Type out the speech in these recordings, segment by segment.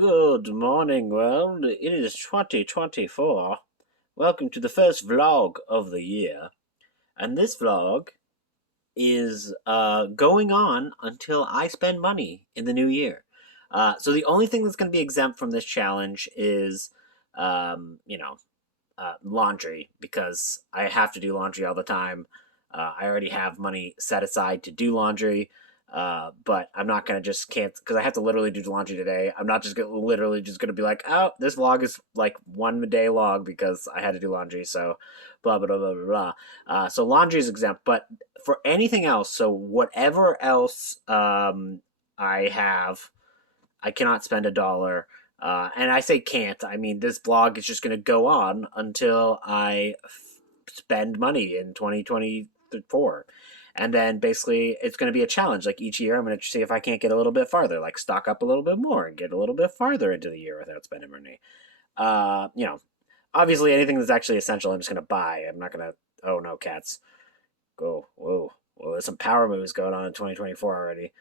Good morning, world. It is 2024. Welcome to the first vlog of the year. And this vlog is going on until I spend money in the new year. So the only thing that's going to be exempt from this challenge is, laundry, because I have to do laundry all the time. I already have money set aside to do laundry. But I'm not gonna just can't because I have to literally do the laundry today. I'm not just gonna literally just gonna be like, oh, this vlog is like 1 day long because I had to do laundry. So blah blah blah blah blah. So laundry is exempt, but for anything else, so whatever else I have, I cannot spend $1. And I say can't. I mean, this vlog is just gonna go on until I spend money in 2024. And then basically it's going to be a challenge. Like each year, I'm going to see if I can't get a little bit farther, like stock up a little bit more and get a little bit farther into the year without spending money. Obviously anything that's actually essential, I'm just going to buy. I'm not going to, oh no, cats. Go, whoa. Well, there's some power moves going on in 2024 already.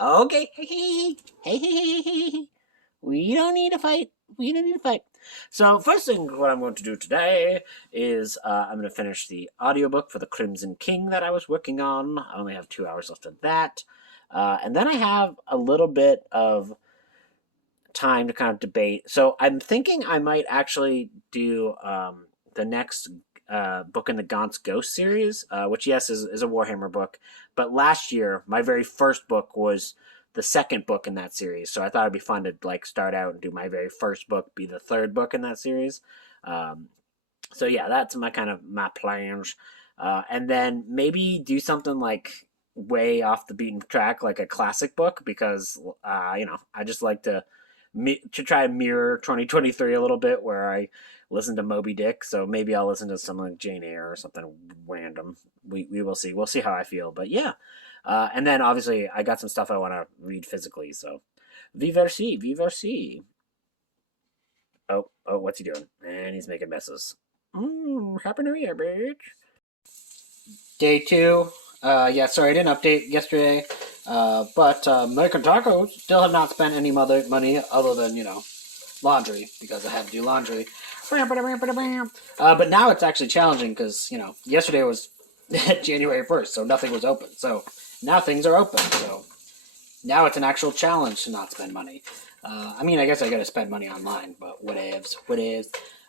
Okay. Hey. We don't need to fight. So first thing what I'm going to do today is I'm going to finish the audiobook for The Crimson King that I was working on. I only have 2 hours left of that. And then I have a little bit of time to kind of debate. So I'm thinking I might actually do the next book in the Gaunt's Ghost series, which, yes, is a Warhammer book. But last year, my very first book was the second book in that series. So I thought it'd be fun to like start out and do my very first book be the third book in that series. So yeah, that's my plans. And then maybe do something like way off the beaten track, like a classic book, because I just like to try and mirror 2023 a little bit, where I listen to Moby Dick. So maybe I'll listen to something like Jane Eyre or something random. We will see. We'll see how I feel. But yeah. And then obviously I got some stuff I want to read physically. So vive see. Oh, what's he doing? And he's making messes. Happy New Year, bitch. Day 2. Yeah, sorry, I didn't update yesterday. But making tacos. Still have not spent any money other than, laundry, because I had to do laundry. But now it's actually challenging because, yesterday was January 1st, so nothing was open. So now things are open. So now it's an actual challenge to not spend money. I guess I gotta spend money online, but whatevs.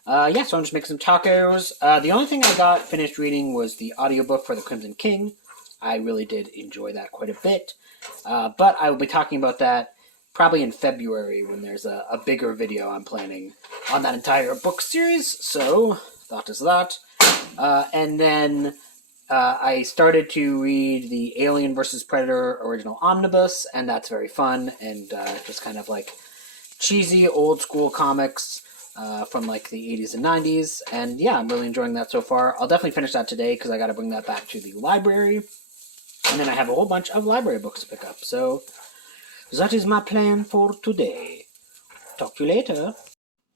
Yeah, so I'm just making some tacos. The only thing I got finished reading was the audiobook for The Crimson King. I really did enjoy that quite a bit. But I will be talking about that probably in February when there's a bigger video I'm planning on that entire book series. So that is that. And then I started to read the Alien vs. Predator original Omnibus, and that's very fun, and just kind of like cheesy old school comics from like the 80s and 90s. And yeah, I'm really enjoying that so far. I'll definitely finish that today because I got to bring that back to the library. And then I have a whole bunch of library books to pick up. So that is my plan for today. Talk to you later.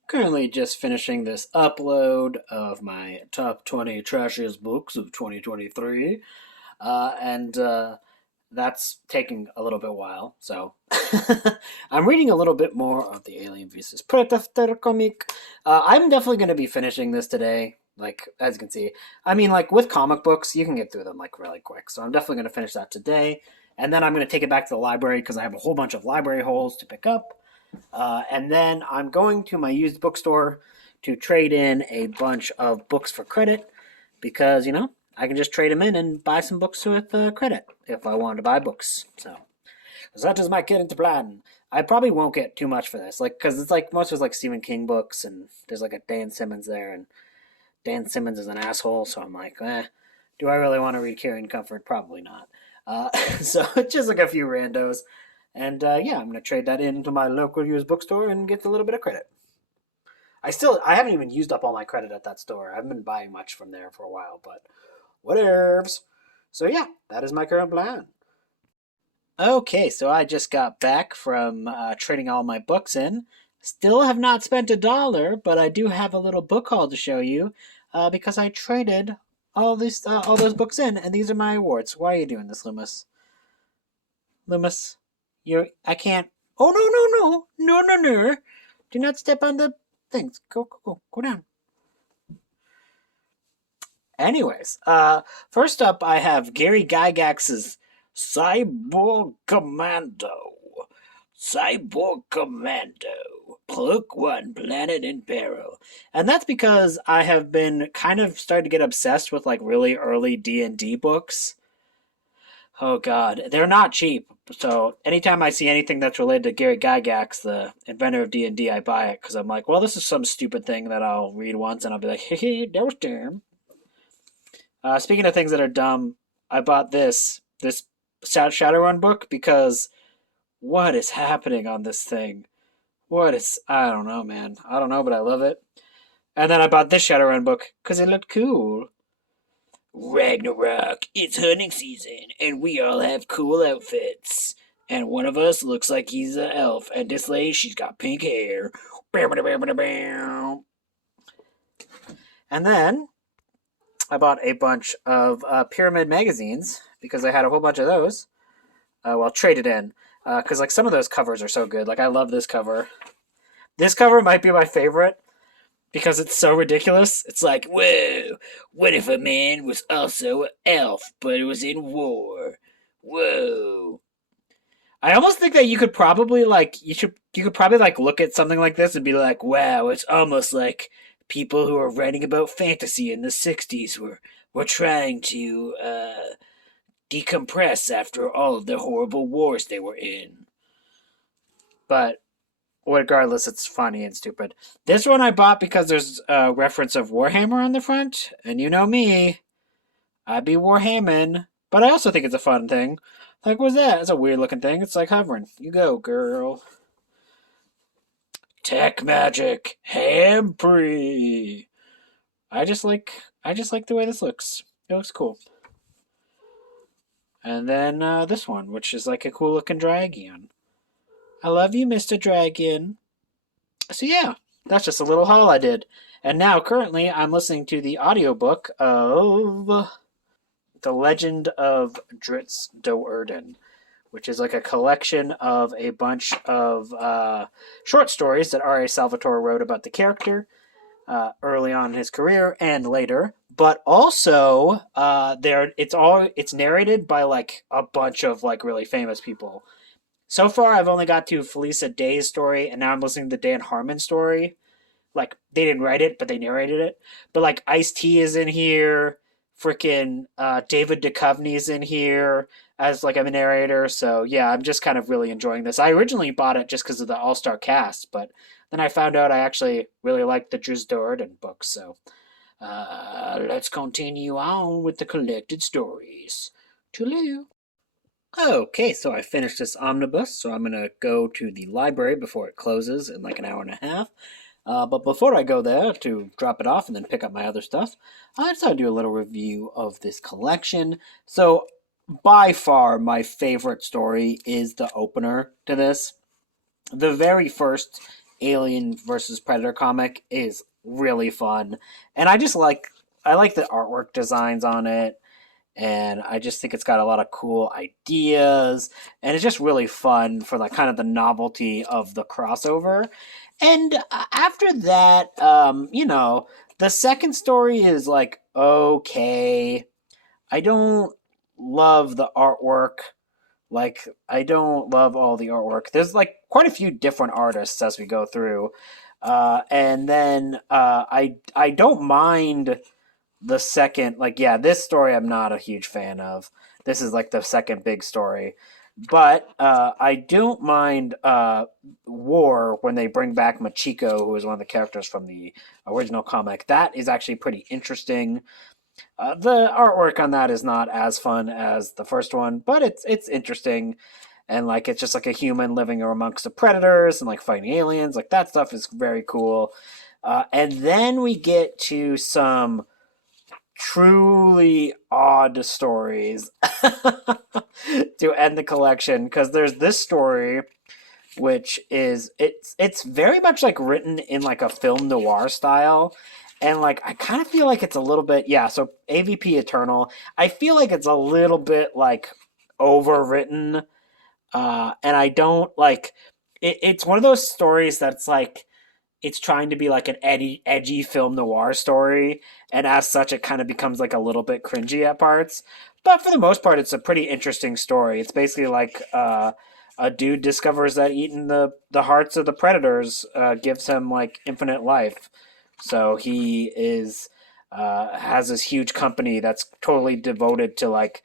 Currently just finishing this upload of my top 20 trashiest books of 2023. And that's taking a little bit while. So I'm reading a little bit more of the Alien vs. Predator comic. I'm definitely going to be finishing this today. Like, as you can see, like with comic books, you can get through them like really quick. So I'm definitely going to finish that today. And then I'm going to take it back to the library because I have a whole bunch of library holes to pick up. And then I'm going to my used bookstore to trade in a bunch of books for credit because, I can just trade them in and buy some books with credit if I wanted to buy books. So that is my current plan. I probably won't get too much for this, because it's like most of it's like Stephen King books, and there's like a Dan Simmons there, and Dan Simmons is an asshole, so I'm like, do I really want to read Carrying Comfort? Probably not. So it's just like a few randos. And yeah, I'm going to trade that into my local used bookstore and get a little bit of credit. I haven't even used up all my credit at that store. I haven't been buying much from there for a while, but whatevs. So yeah, that is my current plan. Okay, so I just got back from trading all my books in. Still have not spent $1, but I do have a little book haul to show you because I traded all those books in, and these are my awards. Why are you doing this, Loomis? Loomis, I can't. Oh, no. Do not step on the things. Go down. Anyways, first up I have Gary Gygax's Cyborg Commando. Cyborg Commando. Pluk One, Planet in Peril. And that's because I have been kind of starting to get obsessed with like really early D&D books. Oh god, they're not cheap. So anytime I see anything that's related to Gary Gygax, the inventor of D&D, I buy it because I'm like, well, this is some stupid thing that I'll read once and I'll be like, hey, that was dumb. Speaking of things that are dumb, I bought this Shadowrun book because what is happening on this thing? I don't know, man. I don't know, but I love it. And then I bought this Shadowrun book because it looked cool. Ragnarok, it's hunting season, and we all have cool outfits. And one of us looks like he's an elf, and this lady, she's got pink hair. And then I bought a bunch of Pyramid magazines because I had a whole bunch of those. Traded in because like some of those covers are so good. Like I love this cover. This cover might be my favorite because it's so ridiculous. It's like, whoa, what if a man was also an elf, but it was in war? Whoa. I almost think that you could probably look at something like this and be like, wow, it's almost like people who are writing about fantasy in the 60s were trying to decompress after all of the horrible wars they were in. But regardless, it's funny and stupid. This one I bought because there's a reference of Warhammer on the front, and you know me, I'd be Warhamming, but I also think it's a fun thing. Like, what's that? It's a weird looking thing. It's like hovering. You go, girl. Tech magic, Hampre. I just like the way this looks. It looks cool. And then this one, which is like a cool looking dragon. I love you, Mr. Dragon. So yeah, that's just a little haul I did. And now currently I'm listening to the audiobook of The Legend of Dritz Do'Urden, which is like a collection of a bunch of short stories that R.A. Salvatore wrote about the character early on in his career and later. But also, it's narrated by like a bunch of like really famous people. So far, I've only got to Felisa Day's story, and now I'm listening to Dan Harmon's story. Like, they didn't write it, but they narrated it. But, like, Ice-T is in here. Freaking David Duchovny is in here as, like, a narrator. So, yeah, I'm just kind of really enjoying this. I originally bought it just because of the all-star cast, but then I found out I actually really liked the Drizzt Do'Urden books. So, let's continue on with the collected stories. Toodaloo. Okay, so I finished this omnibus, so I'm going to go to the library before it closes in like an hour and a half. But before I go there to drop it off and then pick up my other stuff, I decided to do a little review of this collection. So, by far, my favorite story is the opener to this. The very first Alien versus Predator comic is really fun, and I like the artwork designs on it. And I just think it's got a lot of cool ideas, and it's just really fun for like kind of the novelty of the crossover. And after that, the second story is like okay. I don't love the artwork. Like I don't love all the artwork. There's like quite a few different artists as we go through, and then I don't mind the second, like, yeah, this story I'm not a huge fan of. This is like the second big story. But I don't mind War when they bring back Machiko, who is one of the characters from the original comic. That is actually pretty interesting. The artwork on that is not as fun as the first one, but it's interesting. And like it's just like a human living amongst the predators and like fighting aliens. Like that stuff is very cool. And then we get to some truly odd stories to end the collection, because there's this story which is it's very much like written in like a film noir style, and like I kind of feel like it's a little bit, yeah, so AVP Eternal, I feel like it's a little bit like overwritten, And I don't like it's one of those stories that's like it's trying to be like an edgy film noir story, and as such, it kind of becomes like a little bit cringy at parts. But for the most part, it's a pretty interesting story. It's basically like a dude discovers that eating the hearts of the predators gives him like infinite life. So he is has this huge company that's totally devoted to like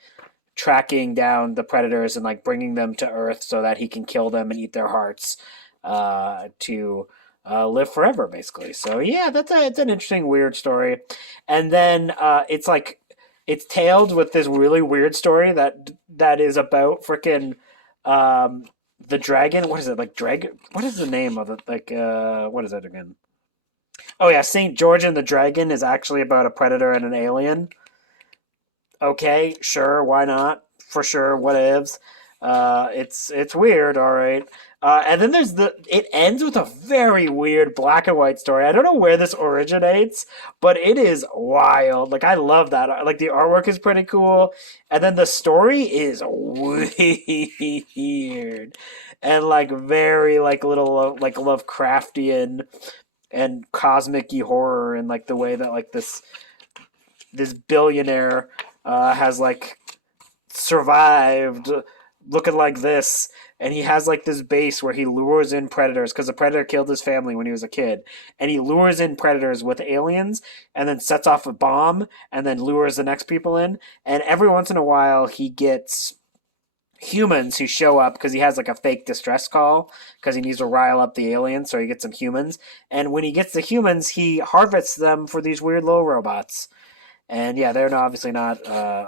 tracking down the predators and like bringing them to Earth so that he can kill them and eat their hearts to live forever, basically. So yeah, it's an interesting, weird story. And then it's like it's tailed with this really weird story that is about freaking um, the dragon. What is it like? Dragon? What is the name of it? Like what is it again? Oh yeah, Saint George and the Dragon is actually about a predator and an alien. Okay, sure, why not? For sure, what ifs. It's weird, all right. And then it ends with a very weird black and white story. I don't know where this originates, but it is wild. Like I love that. Like the artwork is pretty cool, and then the story is weird and like very like little like Lovecraftian and cosmic horror, and like the way that like this billionaire has like survived looking like this, and he has like this base where he lures in predators because the predator killed his family when he was a kid, and he lures in predators with aliens and then sets off a bomb and then lures the next people in, and every once in a while he gets humans who show up because he has like a fake distress call because he needs to rile up the aliens, so he gets some humans, and when he gets the humans he harvests them for these weird little robots. And yeah, they're obviously not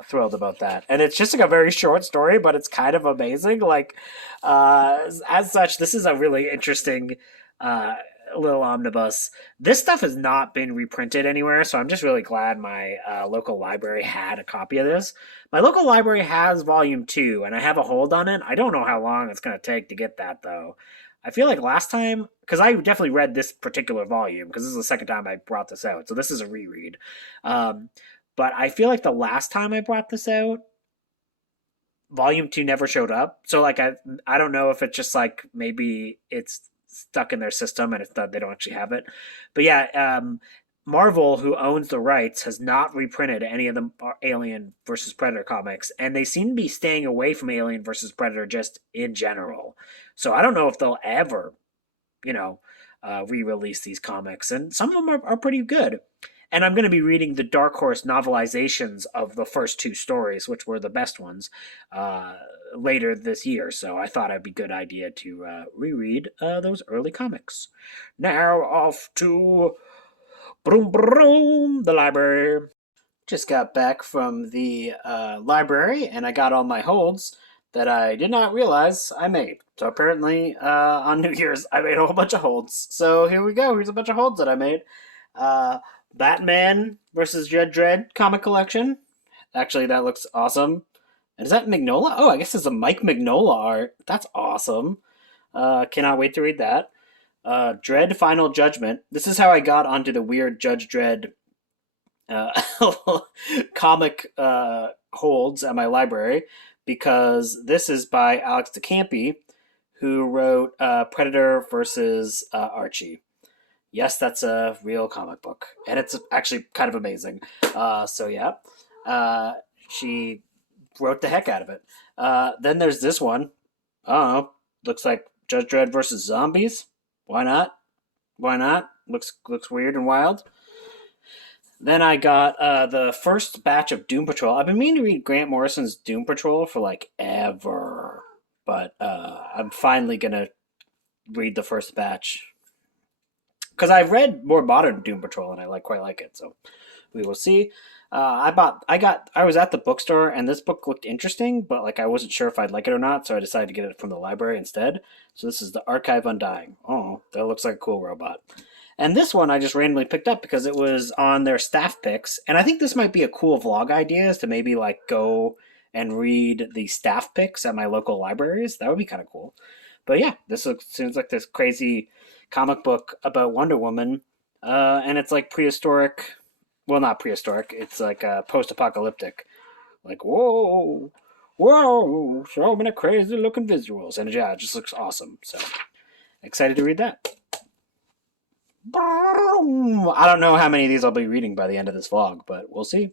thrilled about that. And it's just like a very short story, but it's kind of amazing. Like, as such, this is a really interesting uh, little omnibus. This stuff has not been reprinted anywhere, so I'm just really glad my local library had a copy of this. My local library has volume 2, and I have a hold on it. I don't know how long it's going to take to get that, though. I feel like last time, because I definitely read this particular volume, because this is the second time I brought this out, so this is a reread. Um, but I feel like the last time I brought this out, volume 2 never showed up. So like I don't know if it's just like maybe it's stuck in their system and it's not, they don't actually have it. But yeah, Marvel, who owns the rights, has not reprinted any of the Alien versus Predator comics, and they seem to be staying away from Alien versus Predator just in general. So I don't know if they'll ever, you know, re-release these comics, and some of them are pretty good. And I'm going to be reading the Dark Horse novelizations of the first 2 stories, which were the best ones, uh, later this year. So I thought it'd be a good idea to reread those early comics. Now off to Broom Broom, the library. Just got back from the library, and I got all my holds that I did not realize I made. So apparently, on New Year's, I made a whole bunch of holds. So here we go. Here's a bunch of holds that I made. Uh, Batman versus Judge Dredd comic collection. Actually, that looks awesome. And is that Mignola? Oh, I guess it's a Mike Mignola art. That's awesome. Cannot wait to read that. Dredd Final Judgment. This is how I got onto the weird Judge Dredd uh, comic holds at my library, because this is by Alex DeCampi, who wrote Predator versus Archie. Yes, that's a real comic book, and it's actually kind of amazing. So yeah, she wrote the heck out of it. Then there's this one. I don't know. Looks like Judge Dredd versus zombies. Why not? Why not? Looks weird and wild. Then I got the first batch of Doom Patrol. I've been meaning to read Grant Morrison's Doom Patrol for like ever, but I'm finally gonna read the first batch because I've read more modern Doom Patrol and I quite like it. So we will see. I was at the bookstore and this book looked interesting, but like I wasn't sure if I'd like it or not, so I decided to get it from the library instead. So this is the Archive Undying. Oh, that looks like a cool robot. And this one I just randomly picked up because it was on their staff picks, and I think this might be a cool vlog idea, is to maybe like go and read the staff picks at my local libraries. That would be kind of cool. But yeah, seems like this crazy comic book about Wonder Woman, and it's like prehistoric. Well, not prehistoric. It's like post-apocalyptic. Like, whoa, Whoa, so many crazy looking visuals. And yeah, it just looks awesome. So excited to read that. I don't know how many of these I'll be reading by the end of this vlog, but we'll see.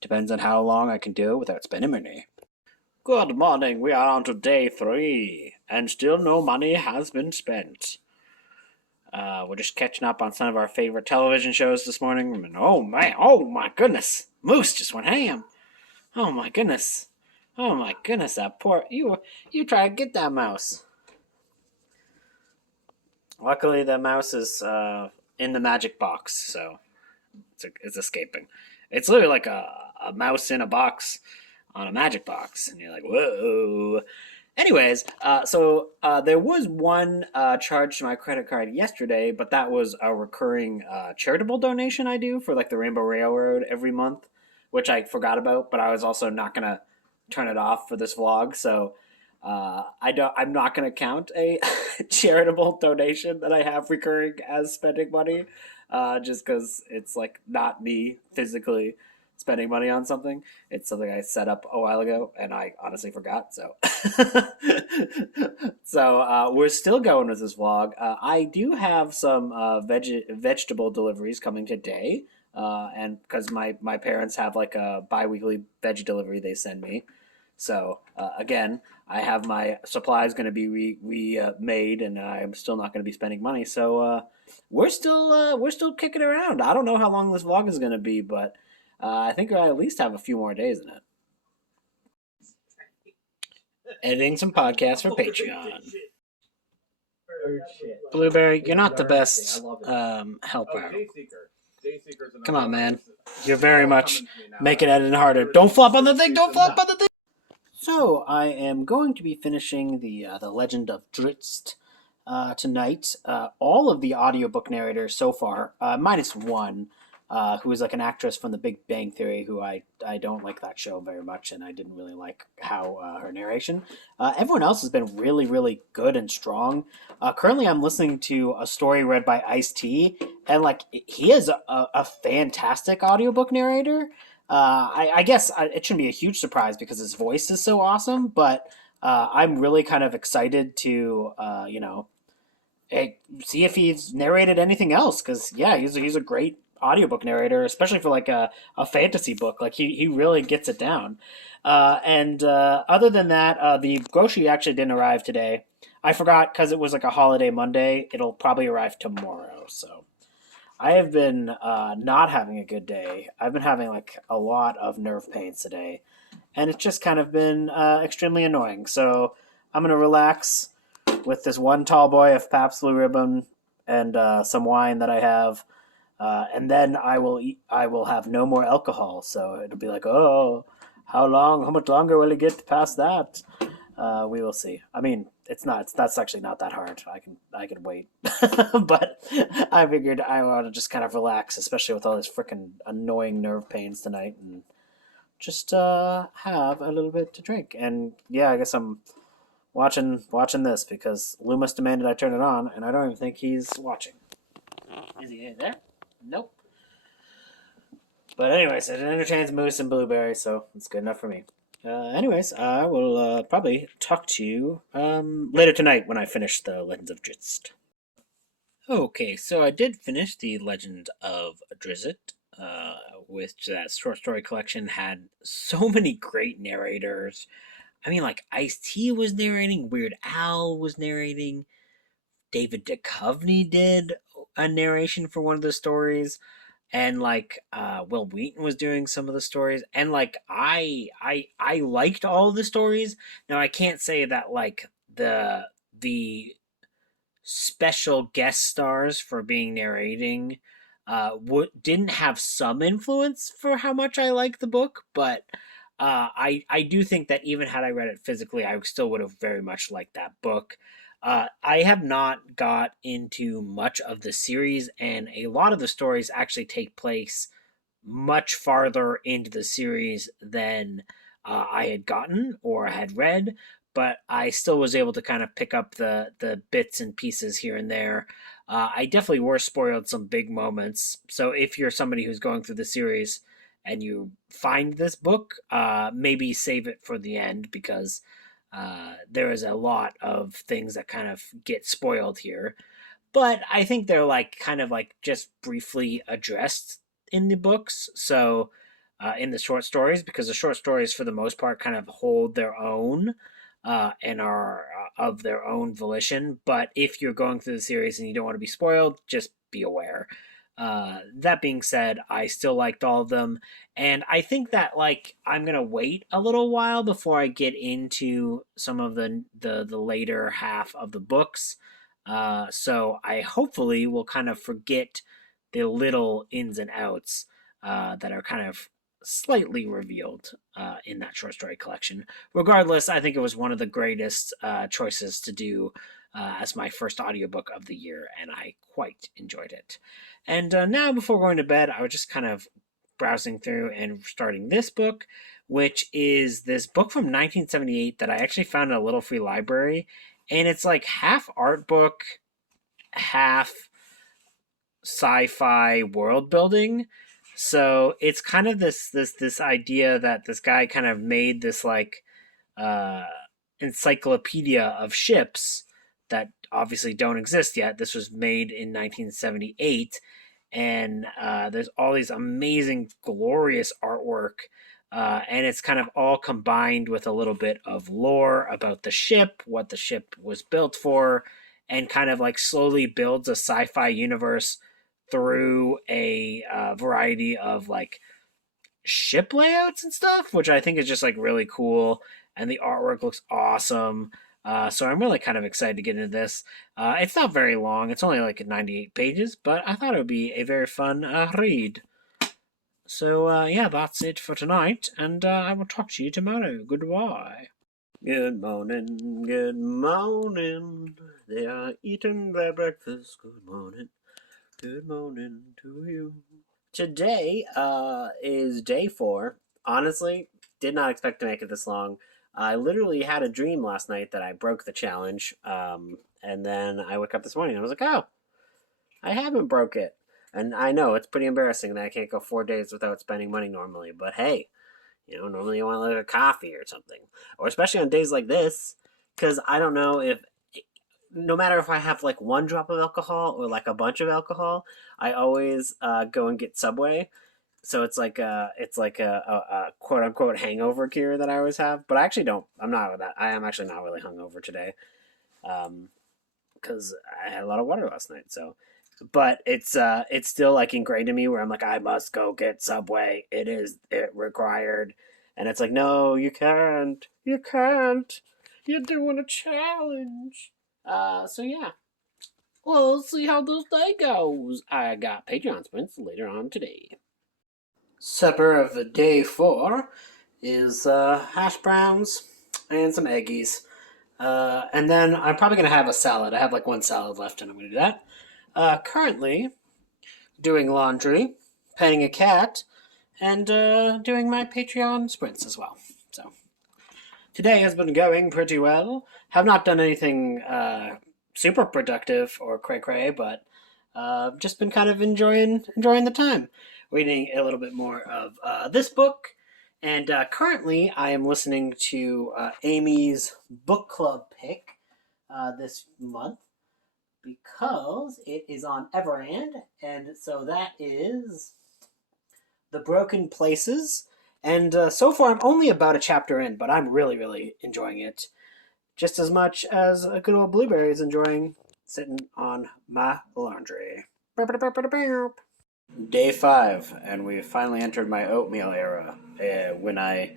Depends on how long I can do it without spending money. Good morning, we are on to day 3, and still no money has been spent. We're just catching up on some of our favorite television shows this morning. And oh my goodness, Moose just went ham. Oh my goodness, that poor you try to get that mouse. Luckily, the mouse is in the magic box, so it's escaping. It's literally like a mouse in a box on a magic box, and you're like, whoa. Anyways, so there was one charge to my credit card yesterday, but that was a recurring charitable donation I do for like the Rainbow Railroad every month, which I forgot about, but I was also not gonna turn it off for this vlog, so I'm not gonna count a charitable donation that I have recurring as spending money, just because it's like not me physically spending money on something. It's something I set up a while ago, and I honestly forgot. So, we're still going with this vlog. I do have some vegetable deliveries coming today, and because my parents have like a bi-weekly veggie delivery they send me. So again, I have my supplies going to be made, and I'm still not going to be spending money. So we're still kicking around. I don't know how long this vlog is going to be, but I think I at least have a few more days in it. Editing some podcasts for Patreon. Blueberry, you're not the best helper. Come on, man. You're very much making editing harder. Don't flop on the thing. Don't flop on the thing. So I am going to be finishing the Legend of Drizzt tonight. All of the audiobook narrators so far, minus one, who is like an actress from The Big Bang Theory, who I don't like that show very much, and I didn't really like how her narration. Everyone else has been really, really good and strong. Currently, I'm listening to a story read by Ice-T, and like he is a fantastic audiobook narrator. I guess it shouldn't be a huge surprise because his voice is so awesome, but I'm really kind of excited to, see if he's narrated anything else, because, yeah, he's a great audiobook narrator, especially for like a fantasy book. Like he really gets it down. And other than that, the grocery actually didn't arrive today. I forgot because it was like a holiday Monday. It'll probably arrive tomorrow, so I have been not having a good day. I've been having like a lot of nerve pains today, and it's just kind of been extremely annoying. So I'm gonna relax with this one tall boy of Pabst Blue Ribbon and some wine that I have, and then I will have no more alcohol. So it'll be like, oh, how much longer will it get past that? We will see. I mean, that's actually not that hard. I can wait. But I figured I want to just kind of relax, especially with all these freaking annoying nerve pains tonight, and just have a little bit to drink. And yeah, I guess I'm watching this because Loomis demanded I turn it on, and I don't even think he's watching. Is he there? Nope. But anyways, it entertains Moose and Blueberry, so it's good enough for me. Anyways, I will probably talk to you later tonight when I finish the Legends of Drizzt. Okay, so I did finish the Legend of Drizzt, which that short story collection had so many great narrators. I mean, like Ice-T was narrating, Weird Al was narrating, David Duchovny did a narration for one of the stories, and like Will Wheaton was doing some of the stories, and like I liked all of the stories. Now I can't say that like the special guest stars for being narrating didn't have some influence for how much I like the book, but I do think that even had I read it physically, I still would have very much liked that book. I have not got into much of the series, and a lot of the stories actually take place much farther into the series than I had gotten or had read, but I still was able to kind of pick up the bits and pieces here and there. I definitely were spoiled some big moments. So if you're somebody who's going through the series and you find this book, maybe save it for the end because there is a lot of things that kind of get spoiled here. But I think they're like kind of like just briefly addressed in the books. So in the short stories, because the short stories for the most part kind of hold their own and are of their own volition. But if you're going through the series and you don't want to be spoiled, just be aware. That being said, I still liked all of them, and I think that like I'm gonna wait a little while before I get into some of the later half of the books. So I hopefully will kind of forget the little ins and outs that are kind of slightly revealed in that short story collection. Regardless, I think it was one of the greatest choices to do as my first audiobook of the year, and I quite enjoyed it. And now, before going to bed, I was just kind of browsing through and starting this book, which is this book from 1978 that I actually found in a little free library. And it's like half art book, half sci-fi world building. So it's kind of this idea that this guy kind of made this like uh, encyclopedia of ships that obviously don't exist yet. This was made in 1978, and there's all these amazing, glorious artwork. And it's kind of all combined with a little bit of lore about the ship, what the ship was built for, and kind of like slowly builds a sci-fi universe through a variety of like ship layouts and stuff, which I think is just like really cool. And the artwork looks awesome. So I'm really kind of excited to get into this. It's not very long. It's only like 98 pages, but I thought it would be a very fun read. So yeah, that's it for tonight, and I will talk to you tomorrow. Goodbye. Good morning, good morning. They are eating their breakfast. Good morning to you. Today is day 4. Honestly, did not expect to make it this long. I literally had a dream last night that I broke the challenge, and then I woke up this morning and I was like, oh, I haven't broke it. And I know it's pretty embarrassing that I can't go 4 days without spending money normally, but hey, normally you want like a coffee or something, or especially on days like this, because I don't know if no matter if I have like 1 drop of alcohol or like a bunch of alcohol, I always go and get Subway. So it's like a quote unquote hangover cure that I always have. But I actually don't. I'm not with that. I am actually not really hungover today, because I had a lot of water last night. So, but it's still like ingrained in me where I'm like I must go get Subway. It required, and it's like no, you can't. You can't. You're doing a challenge. So yeah. We'll see how this day goes. I got Patreon sprints later on today. Supper of day 4 is hash browns and some eggies. And then I'm probably going to have a salad. I have like 1 salad left and I'm going to do that. Currently doing laundry, petting a cat, and doing my Patreon sprints as well. So today has been going pretty well. Have not done anything super productive or cray-cray, but just been kind of enjoying the time. Reading a little bit more of this book, and currently I am listening to Amy's book club pick this month because it is on Everand, and so that is The Broken Places. And so far I'm only about a chapter in, but I'm really, really enjoying it. Just as much as a good old Blueberry is enjoying sitting on my laundry. Day 5, and we've finally entered my oatmeal era, when I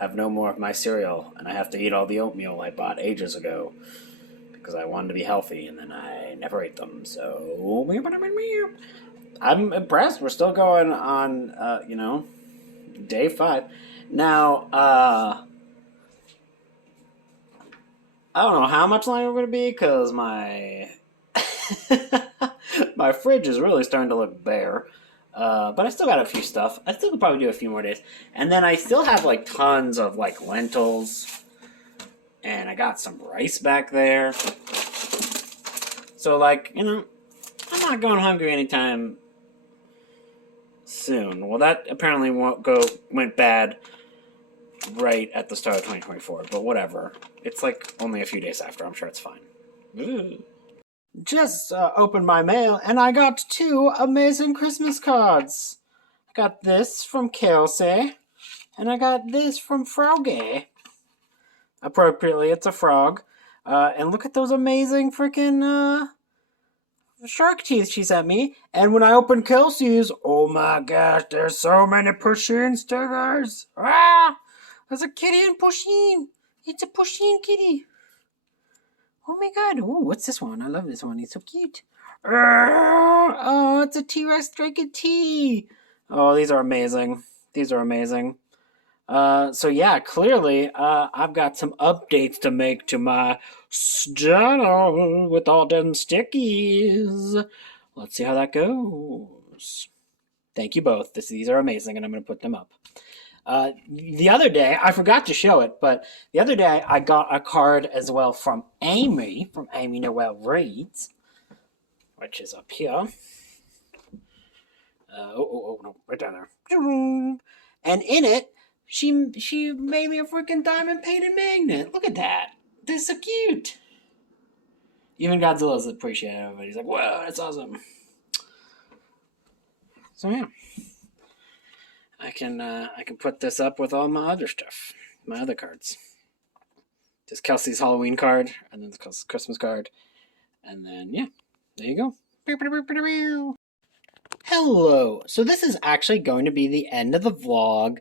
have no more of my cereal, and I have to eat all the oatmeal I bought ages ago, because I wanted to be healthy, and then I never ate them, so... I'm impressed. We're still going on, day 5. Now, I don't know how much longer we're going to be, because my... my fridge is really starting to look bare. But I still got a few stuff. I still could probably do a few more days. And then I still have, like, tons of, like, lentils. And I got some rice back there. So, like, I'm not going hungry anytime soon. Well, that apparently went bad right at the start of 2024, but whatever. It's like only a few days after. I'm sure it's fine. Just opened my mail and I got 2 amazing Christmas cards. I got this from Kelsey and I got this from Froggy. Appropriately, it's a frog. And look at those amazing freaking shark teeth she sent me. And when I opened Kelsey's, oh my gosh, there's so many Pusheen stickers. Ah! There's a kitty in Pusheen. It's a Pusheen kitty. Oh my god. Oh, what's this one? I love this one. It's so cute. Oh, it's a T-Rex drinking tea. Oh, these are amazing. These are amazing. So yeah, clearly, I've got some updates to make to my journal with all them stickies. Let's see how that goes. Thank you both. These are amazing, and I'm going to put them up. The other day, I forgot to show it, but the other day I got a card as well from Amy Noel Reads, which is up here. No, right down there. And in it, she made me a freaking diamond painted magnet. Look at that. This is so cute. Even Godzilla's appreciative of it. He's like, whoa, that's awesome. So yeah. I can put this up with all my other stuff. My other cards. Just Kelsey's Halloween card, and then Kelsey's Christmas card. And then yeah, there you go. Hello. So this is actually going to be the end of the vlog.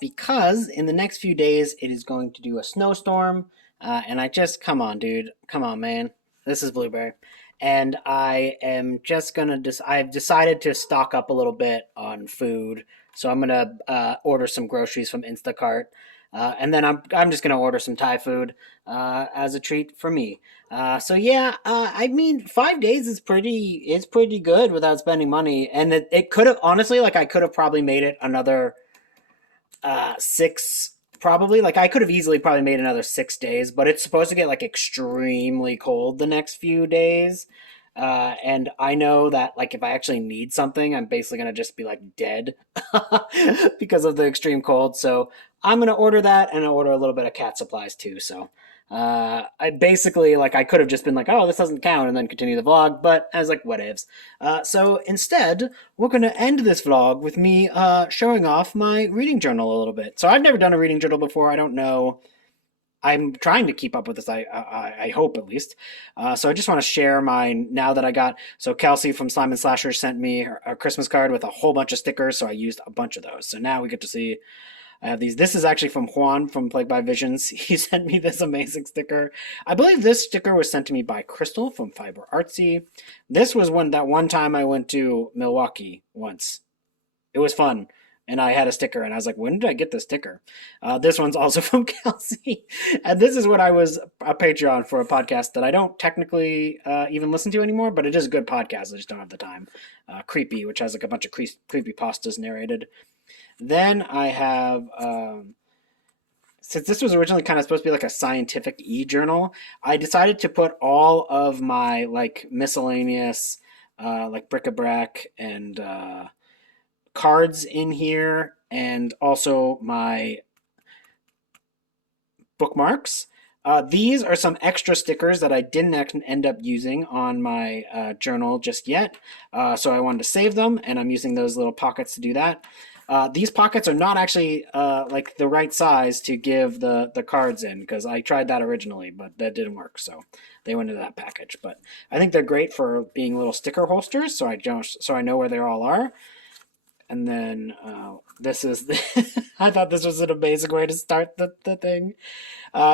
Because in the next few days it is going to do a snowstorm, and come on, dude, come on, man. This is Blueberry, and I am just gonna I've decided to stock up a little bit on food, so I'm gonna order some groceries from Instacart, and then I'm just gonna order some Thai food as a treat for me. So yeah, I mean, 5 days is pretty good without spending money, and it could have honestly, like, I could have probably made it another 6, probably. Like, I could have easily probably made another 6 days, but it's supposed to get like extremely cold the next few days. And I know that, like, if I actually need something, I'm basically gonna just be like dead because of the extreme cold. So I'm gonna order that, and I'll order a little bit of cat supplies too. So I basically, like, I could have just been like, oh, this doesn't count, and then continue the vlog, but I was like, whatevs. So instead, we're going to end this vlog with me showing off my reading journal a little bit. So I've never done a reading journal before. I don't know. I'm trying to keep up with this, I hope, at least. So I just want to share mine now that I got... So Kelsey from Slime and Slasher sent me a Christmas card with a whole bunch of stickers, so I used a bunch of those. So now we get to see... I have these. This is actually from Juan from Plagued by Visions. He sent me this amazing sticker. I believe this sticker was sent to me by Crystal from Fiber Artsy. This was that one time I went to Milwaukee once. It was fun. And I had a sticker, and I was like, when did I get this sticker? This one's also from Kelsey. And this is when I was a Patreon for a podcast that I don't technically even listen to anymore, but it is a good podcast. I just don't have the time. Creepy, which has like a bunch of creepy pastas narrated. Then I have, since this was originally kind of supposed to be like a scientific e-journal, I decided to put all of my like miscellaneous, like bric-a-brac and cards in here, and also my bookmarks. These are some extra stickers that I didn't end up using on my journal just yet, so I wanted to save them, and I'm using those little pockets to do that. These pockets are not actually like the right size to give the cards in, because I tried that originally, but that didn't work, so they went into that package. But I think they're great for being little sticker holsters, so I know where they all are. And then this is I thought this was an amazing way to start the thing.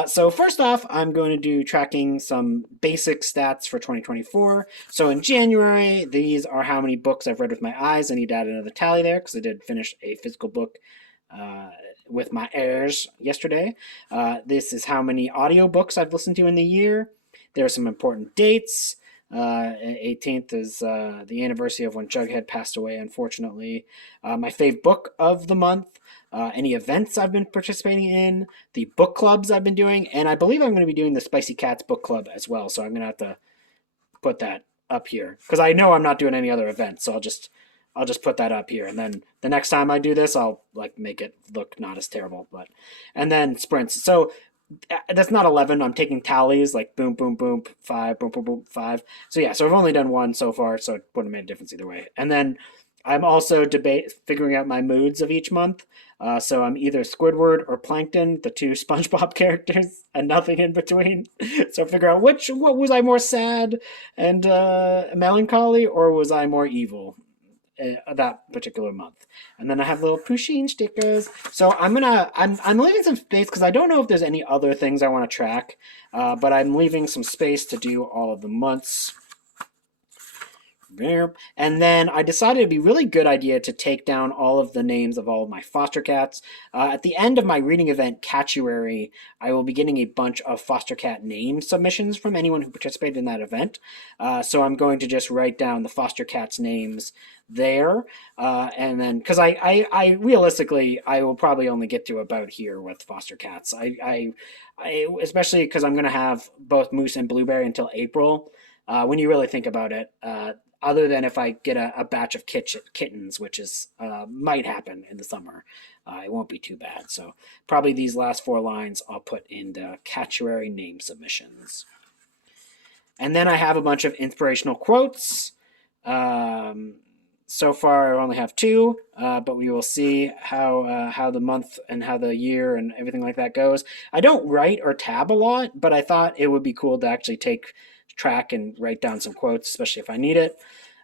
So first off, I'm going to do tracking some basic stats for 2024. So in January, these are how many books I've read with my eyes. I need to add another tally there because I did finish a physical book with my heirs yesterday. This is how many audiobooks I've listened to in the year. There are some important dates. 18th is the anniversary of when Jughead passed away, unfortunately. My fave book of the month, any events I've been participating in, the book clubs I've been doing, and I believe I'm going to be doing the Spicy Cats book club as well, so I'm going to have to put that up here, because I know I'm not doing any other events, so I'll just put that up here, and then the next time I do this, I'll like make it look not as terrible. But and then sprints. So that's not 11. I'm taking tallies like boom, boom, boom, 5, boom, boom, boom, 5. So yeah, so I've only done one so far, so it wouldn't have made a difference either way. And then I'm also figuring out my moods of each month. So I'm either Squidward or Plankton, the two SpongeBob characters, and nothing in between. So figure out what was I more sad and melancholy, or was I more evil that particular month. And then I have little Pusheen stickers. So I'm leaving some space because I don't know if there's any other things I want to track, but I'm leaving some space to do all of the months. And then I decided it'd be a really good idea to take down all of the names of all of my foster cats. At the end of my reading event, Catuary, I will be getting a bunch of foster cat name submissions from anyone who participated in that event. So I'm going to just write down the foster cats' names there. And then, because I realistically, I will probably only get to about here with foster cats. I especially because I'm going to have both Moose and Blueberry until April. When you really think about it, other than if I get a batch of kittens, which is might happen in the summer. It won't be too bad. So probably these last 4 lines I'll put in the Catuary name submissions. And then I have a bunch of inspirational quotes. So far I only have 2, but we will see how the month and how the year and everything like that goes. I don't write or tab a lot, but I thought it would be cool to actually take track and write down some quotes, especially if I need it.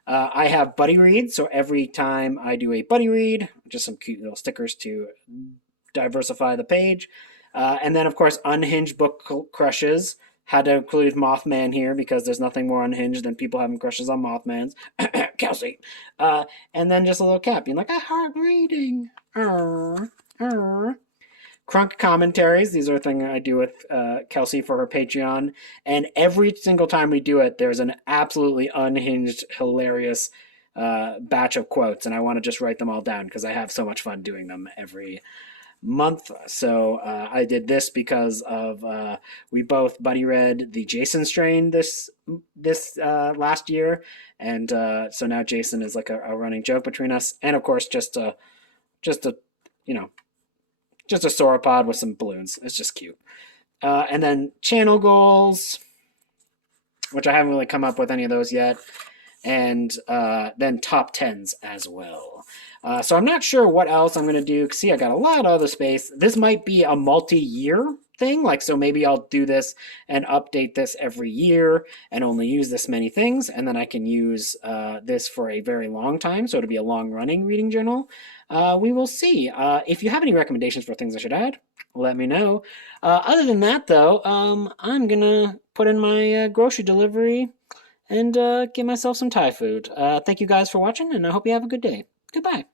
I have buddy reads, so every time I do a buddy read, just some cute little stickers to diversify the page. And then, of course, unhinged book crushes. Had to include Mothman here because there's nothing more unhinged than people having crushes on Mothmans. Kelsey. And then just a little cap being like, I heart reading. Crunk commentaries. These are things I do with Kelsey for her Patreon. And every single time we do it, there's an absolutely unhinged, hilarious batch of quotes. And I want to just write them all down because I have so much fun doing them every month. So I did this because of we both buddy read the Jason strain this last year. And so now Jason is like a running joke between us. And of course, just a sauropod with some balloons. It's just cute. And then channel goals, which I haven't really come up with any of those yet. And then top 10s as well. So I'm not sure what else I'm going to do. See, I got a lot of other space. This might be a multi-year thing. So maybe I'll do this and update this every year and only use this many things. And then I can use this for a very long time. So it'll be a long-running reading journal. We will see. If you have any recommendations for things I should add, let me know. Other than that, though, I'm going to put in my grocery delivery and get myself some Thai food. Thank you guys for watching, and I hope you have a good day. Goodbye.